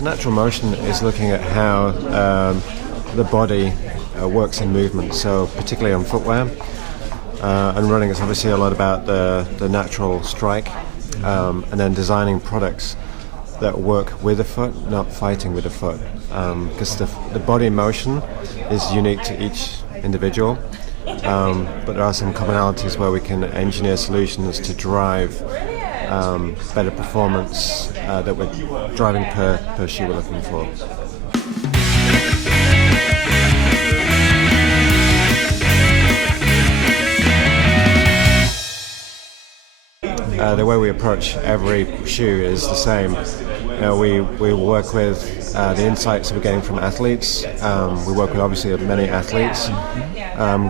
So natural motion is looking at how the body works in movement, so particularly on footwear. And running is obviously a lot about the natural strike, and then designing products that work with the foot, not fighting with the foot. Because the body motion is unique to each individual, but there are some commonalities where we can engineer solutions to drive better performance that we're driving per shoe we're looking for. The way we approach every shoe is the same. We work with the insights we're getting from athletes. We work with obviously many athletes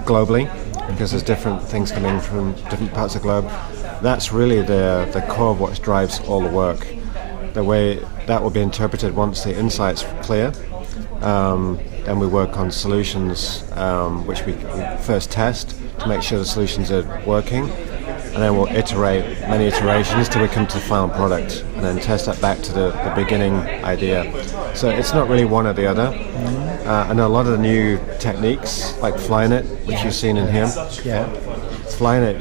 globally, because there's different things coming from different parts of the globe. That's really the core of what drives all the work. The way that will be interpreted once the insight's clear, then we work on solutions which we first test to make sure the solutions are working. And then we'll iterate many iterations till we come to the final product, and then test that back to the beginning idea. So it's not really one or the other. And a lot of the new techniques, like flying it, which you've seen in here, flying it,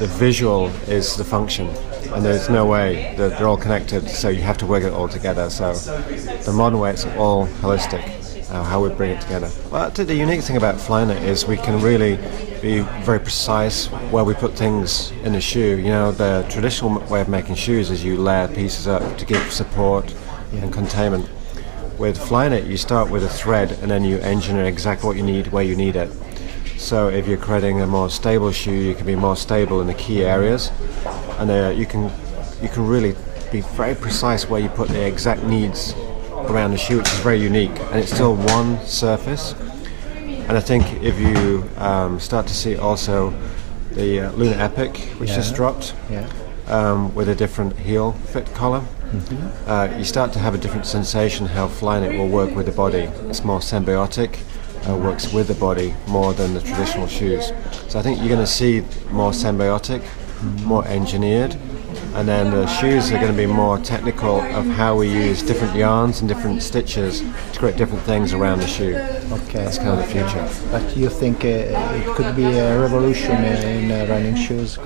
the visual is the function, and there's no way that they're all connected, so you have to work it all together. So the modern way, it's all holistic, how we bring it together. Well, the unique thing about flying it is we can really be very precise where we put things in the shoe. You know, the traditional way of making shoes is you layer pieces up to give support and containment. With flying it, you start with a thread and then you engineer exactly what you need where you need it. So if you're creating a more stable shoe, you can be more stable in the key areas, and you can really be very precise where you put the exact needs around the shoe, which is very unique, and it's still one surface. And I think if you start to see also the Lunar Epic, which just dropped, with a different heel fit collar, you start to have a different sensation how flying it will work with the body. It's more symbiotic, works with the body more than the traditional shoes. So I think you're going to see more symbiotic, more engineered, and then the shoes are going to be more technical of how we use different yarns and different stitches to create different things around the shoe. Okay, that's kind of the future. But you think it could be a revolution in running shoes?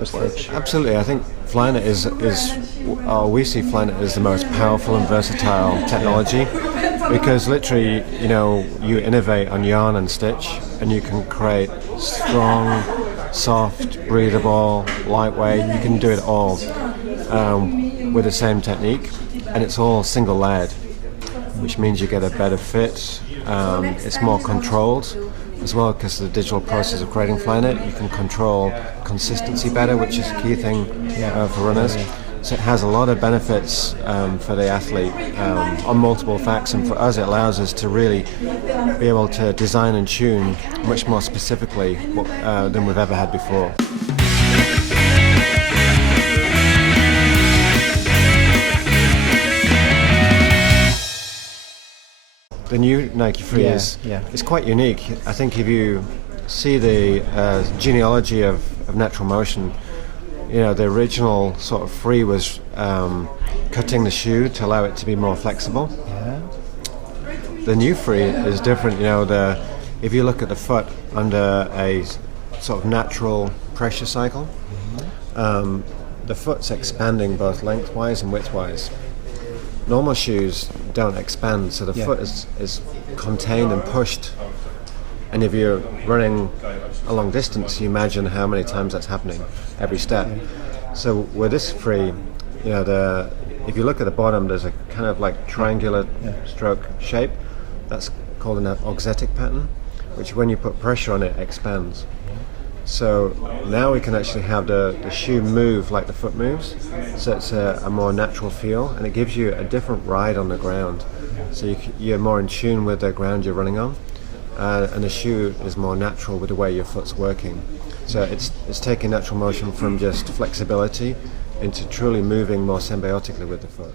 Absolutely. I think Flyknit we see Flyknit as the most powerful and versatile technology, because literally, you innovate on yarn and stitch, and you can create strong, soft, breathable, lightweight. You can do it all with the same technique, and it's all single layered, which means you get a better fit. It's more controlled as well, because of the digital process of creating Flyknit. You can control consistency better, which is a key thing for runners. So it has a lot of benefits for the athlete on multiple facts, and for us it allows us to really be able to design and tune much more specifically than we've ever had before. The new Nike Free is quite unique. I think if you see the genealogy of natural motion, the original sort of Free was cutting the shoe to allow it to be more flexible. The new Free is different. If you look at the foot under a sort of natural pressure cycle, the foot's expanding both lengthwise and widthwise. Normal shoes don't expand, so the foot is contained and pushed. And if you're running a long distance, you imagine how many times that's happening every step. So with this Free, if you look at the bottom, there's a kind of like triangular stroke shape. That's called an auxetic pattern, which when you put pressure on it, expands. So now we can actually have the shoe move like the foot moves, so it's a more natural feel, and it gives you a different ride on the ground. So you're more in tune with the ground you're running on, and the shoe is more natural with the way your foot's working. So it's taking natural motion from just flexibility into truly moving more symbiotically with the foot.